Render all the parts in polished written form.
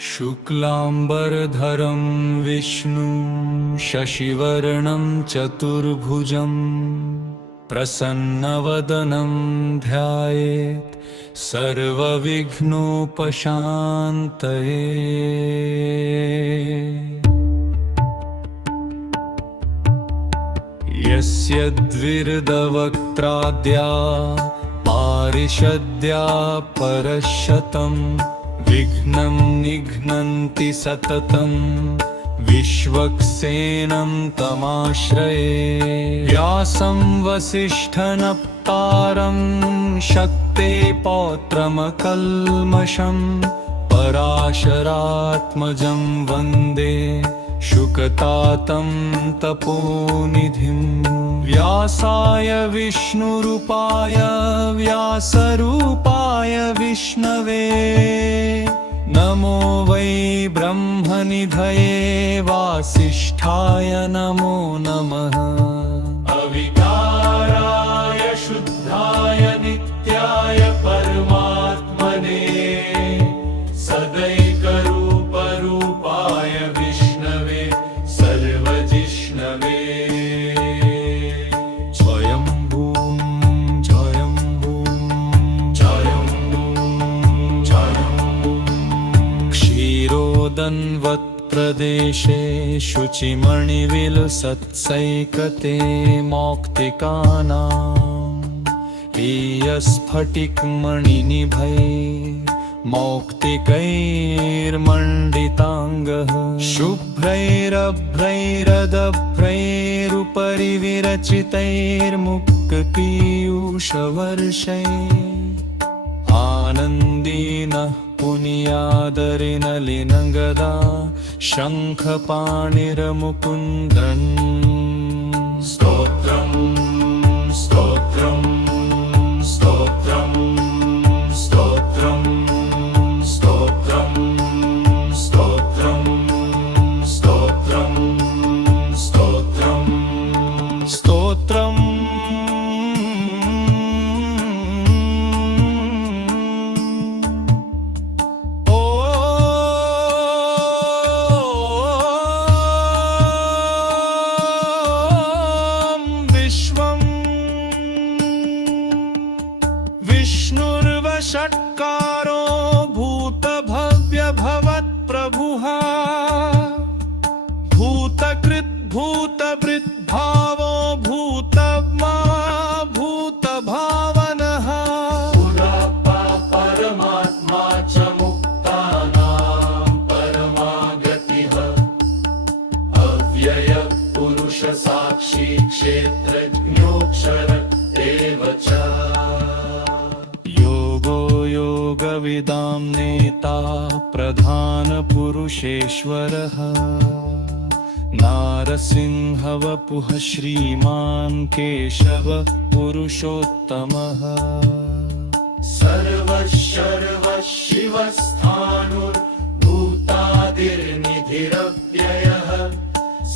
शुक्लांबरधरं विष्णुं शशिवर्णं चतुर्भुजं प्रसन्नवदनं ध्यायेत् सर्वविघ्नोपशान्तये। यस्य द्विर्दवक्त्राद्या पारिषद्या परशतं विघ्नं निघ्नन्ति सततं विश्वक्सेनं तमाश्रये। व्यासं वसिष्ठनप्तारं शक्ते पौत्रमकल्मषं पराशरात्मजं वन्दे शुकतातं तपोनिधिं। व्यासाय विष्णुरूपाय व्यासरूपाय विष्णवे नमो वै ब्रह्मनिधये वासिष्ठाय नमो नमः। अविकाराय शुद्धाय नित्याय परमात्मने सदैकरूपरूपाय विष्णवे सर्वजिष्णवे। स्वयंभूं स्वयंभूं स्वयंभूं स्वयंभूं क्षीरोदन्वत्प्रदेशे शुचिमणिविलसत्सैकते मौक्तिकानां हीयस्फटिकमणिनिभै मौक्तिकैर्मण्डिताङ्गः शुभ्रैरभ्रैरदभ्रैरुपरि विरचितैर्मुक्तपीयूषवर्षैः आनन्दीनः पुनीयादरिनलिनगदा शङ्खपाणिरमुकुन्दन्। स्तोत्रं स्तोत्रं स्तोत्रं स्तोत्रं स्तोत्रं स्तोत्रं स्तोत्रं स्तोत्रं स्तोत्रम्। विष्णुर्वषट्कारो भूतभव्यभवत्प्रभुः भूतकृद्भूतभृद्भावो भूतमा भूतभावनः पुरापा परमात्मा च मुक्तानां परमागतिः अव्यय पुरुष साक्षी क्षेत्रज्ञोऽक्षर एव च। योगविदां नेता प्रधानपुरुषेश्वरः नारसिंहवपुः श्रीमान् केशव पुरुषोत्तमः सर्वशर्वशिवस्थाणुर्भूतादिर्निधिरव्ययः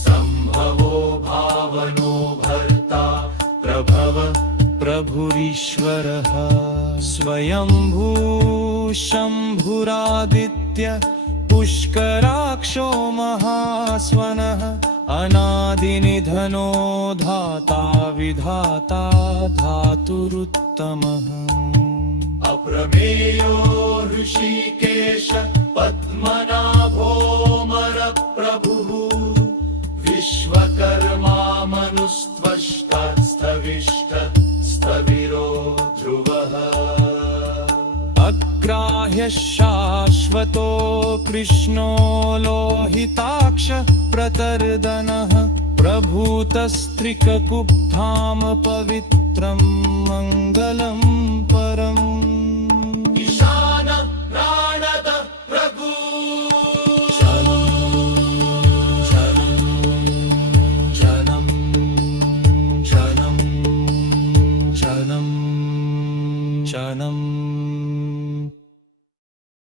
सम्भवो भावनो भर्ता प्रभव प्रभुरीश्वरः स्वयंभू शम्भुरादित्य पुष्कराक्षो महास्वनः अनादिनिधनो धाता विधाता धातुरुत्तमः अप्रमेयो ऋषिकेश पद्मनाभोऽमरप्रभुः विश्वकर्मा मनुस्त्वष्टा स्थविष्ट स्थविरो ध्रुवः अग्राह्य शाश्वतो कृष्णो लोहिताक्ष प्रतर्दनः प्रभूतस्त्रिककुब्धाम पवित्रं मङ्गलं परम्।